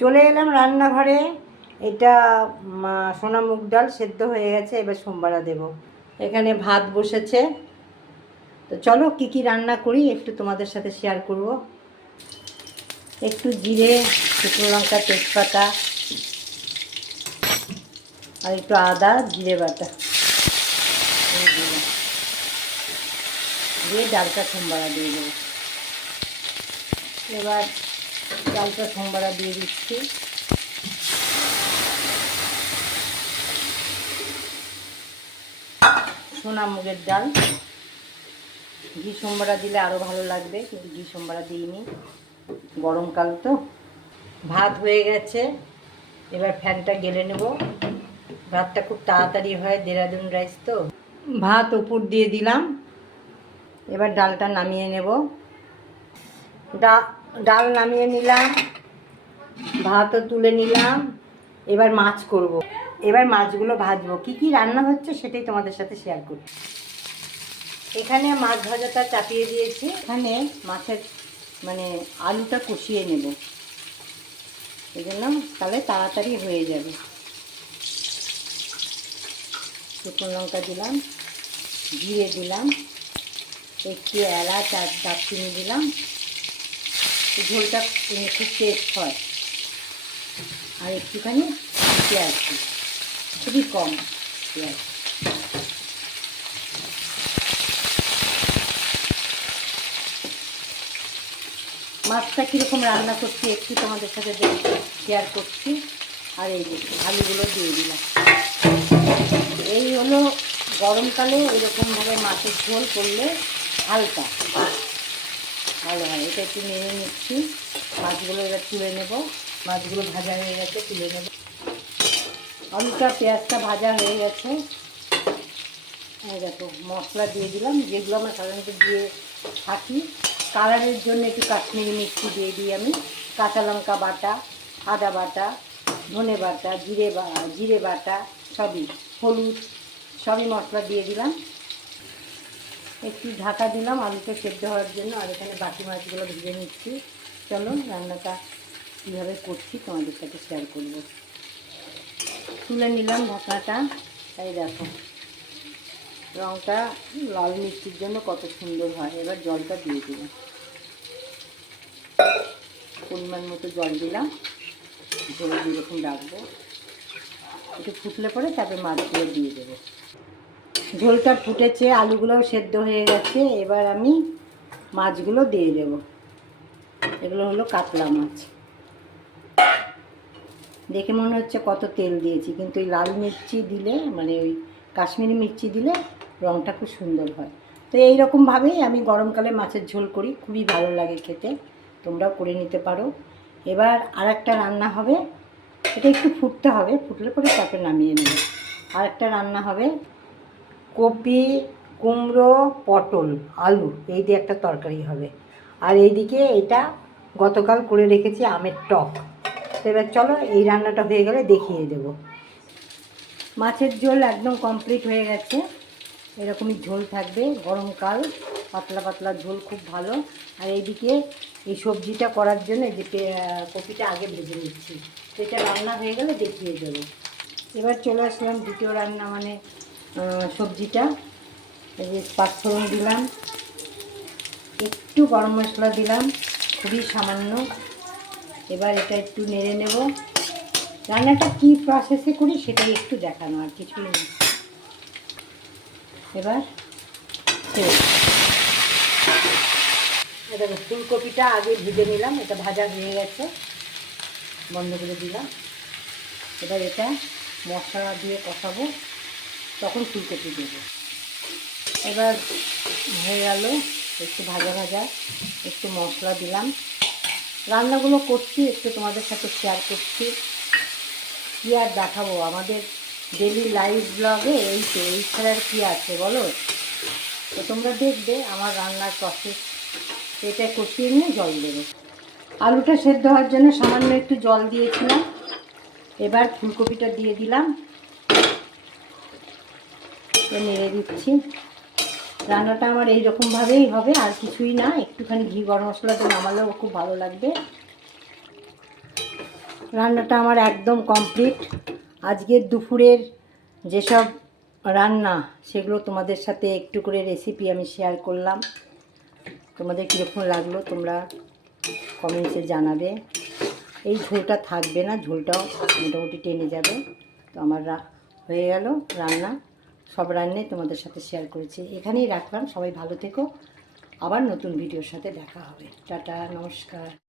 চলে এলাম রান্নাঘরে। এটা সোনা মুগ ডাল সেদ্ধ হয়ে গেছে, এবার সোমবারা দেব। এখানে ভাত বসেছে। তো চলো, কি কি রান্না করি একটু তোমাদের সাথে শেয়ার করব। একটু জিরে, শুকনো লঙ্কা, তেজপাতা, আর একটু আদা, জিরে বাটা। দিয়ে ডালটা সোমবারা দিয়ে দেবো। এবার ডালটা সোমবারা দিয়ে দিচ্ছি। সোনা মুগের ডাল। ঘি সোমবারা দিলে আরও ভালো লাগবে, কিন্তু ঘি সোমবারা দিইনি। গরমকাল তো। ভাত হয়ে গেছে। এবার ফ্যানটা গেলে নেব। ভাতটা খুব তাড়াতাড়ি হয়, দেরাদুন রাইস তো। ভাত উপর দিয়ে দিলাম। এবার ডালটা নামিয়ে নেব। ডা- ডাল নামিয়ে নিলাম, ভাতও তুলে নিলাম, এবার মাছ করব। এবার মাছগুলো ভাজবো। কি কি রান্না হচ্ছে সেটাই তোমাদের সাথে শেয়ার করি এখানে মাছ ভাজাটা চাপিয়ে দিয়েছি। এখানে মাছের মানে আলুটা কষিয়ে নেব। এই জন্য তাহলে তাড়াতাড়ি হয়ে যাবে। শুকনো লঙ্কা দিলাম, জিরে দিলাম, একটু এলাচ আর দারচিনি দিলাম। ঝোলটা খুব টেস্ট হয়। আর একটুখানি পেঁয়াজ খুবই কম পেঁয়াজ। মাছটা কীরকম রান্না করছি একটু তোমাদের সাথে শেয়ার করছি। আর এই আলুগুলো দিয়ে দিলাম। এই হলো গরমকালে এরকমভাবে মাছের ঝোল করলে হালকা। ভালো হয় এটা একটু নেড়ে নিচ্ছি। মাছগুলো এবার তুলে নেব। মাছগুলো ভাজা হয়ে গেছে, তুলে নেব। আলুটা পেঁয়াজটা ভাজা হয়ে গেছে। এই দেখো, মশলা দিয়ে দিলাম। যেগুলো আমরা সাধারণত দিয়ে থাকি, কালারের জন্য একটু কাশ্মীরি মিষ্টি দিয়ে দিই আমি। কাঁচা লঙ্কা বাটা, আদা বাটা, ধনে বাটা, জিরে বা জিরে বাটা, সবই, হলুদ, সবই মশলা দিয়ে দিলাম। একটু ঢাকা দিলাম, আলুটা সেদ্ধ হওয়ার জন্য, আর এখানে বাকি মাছগুলো ভেজে নিচ্ছি। চলো রান্নাটা কীভাবে করছি তোমাদের সাথে শেয়ার করব। তুলে নিলাম ঢাকাটা তাই দেখো। রঙটা লাল মিষ্টির জন্য কত সুন্দর হয়। এবার জলটা দিয়ে দিলাম পরিমাণ মতো জল দিলাম। ঝোলে যেরকম রাখব। একটু ফুটলে পরে তারপরে মাছগুলো দিয়ে দেবো। ঝোলটা ফুটেছে, আলুগুলোও সেদ্ধ হয়ে গেছে। এবার আমি মাছগুলো দিয়ে দেব। এগুলো হলো কাতলা মাছ। দেখে মনে হচ্ছে কত তেল দিয়েছি, কিন্তু ওই লাল মির্চি দিলে মানে ওই কাশ্মীরি মির্চি দিলে রঙটা খুব সুন্দর হয়। তো এই রকমভাবেই আমি গরমকালে মাছের ঝোল করি, খুবই ভালো লাগে খেতে। তোমরাও করে নিতে পারো। এবার আর একটা রান্না হবে। এটা একটু ফুটতে হবে, ফুটলে পরে তারপরে নামিয়ে নেবে। আর একটা রান্না হবে কপি, কুমড়ো, পটল, আলু, এই দিয়ে একটা তরকারি হবে। আর এইদিকে এটা গতকাল করে রেখেছি আমের টক। তো এবার চলো এই রান্নাটা হয়ে গেলে দেখিয়ে দেব। মাছের ঝোল একদম কমপ্লিট হয়ে গেছে। এরকমই ঝোল থাকবে গরমকাল পাতলা পাতলা ঝোল খুব ভালো। আর এইদিকে এই সবজিটা করার জন্য যে কপিটা আগে ভেজে নিচ্ছি। সেটা রান্না হয়ে গেলে দেখিয়ে দেবো। এবার চলে আসলাম দ্বিতীয় রান্না মানে সবজিটা। এই যে পাঁচফোড়ন দিলাম। একটু গরম মশলা দিলাম খুবই সামান্য। এবার এটা একটু নেড়ে নেব। রান্নাটা কী প্রসেসে করি সেটাই একটু দেখানো আর কিছুই নেই। এবার। দেখো, ফুলকপিটা আগে ভেজে নিলাম এটা ভাজা হয়ে গেছে। বন্ধ করে দিলাম। এবার এটা মশলা দিয়ে কষাবো। তখন ফুলকপি দেবো। এবার হয়ে গেল একটু ভাজা ভাজা, একটু মশলা দিলাম। রান্নাগুলো করছি, একটু তোমাদের সাথে শেয়ার করছি। কী আর দেখাবো? আমাদের ডেলি লাইফ ব্লগে এই তো এই ছাড়া আর কী আছে বলো? তো তোমরা দেখবে আমার রান্নার প্রসেস এটা কষিয়ে নিয়ে জল দেবো। আলুটা সেদ্ধ হওয়ার জন্য সামান্য একটু জল দিয়েছিলাম। এবার ফুলকপিটা দিয়ে দিলাম। নেড়ে দিচ্ছি। রান্নাটা আমার এই রকমভাবেই হবে, আর কিছুই না। একটুখানি ঘি গরম মশলা দিয়ে নামালেও খুব ভালো লাগবে। রান্নাটা আমার একদম কমপ্লিট। আজকের দুপুরের যেসব রান্না, সেগুলো তোমাদের সাথে একটু করে রেসিপি আমি শেয়ার করলাম। তোমাদের কীরকম লাগল তোমরা কমেন্টসে জানাবে। এই ঝোলটা থাকবে না, ঝোলটাও মোটামুটি টেনে যাবে। তো আমার হয়ে গেল রান্না। সব রান্নে তোমাদের সাথে শেয়ার করেছি। এখানেই রাখলাম। সবাই ভালো থেকো। আবার নতুন ভিডিওর সাথে দেখা হবে। টাটা, নমস্কার।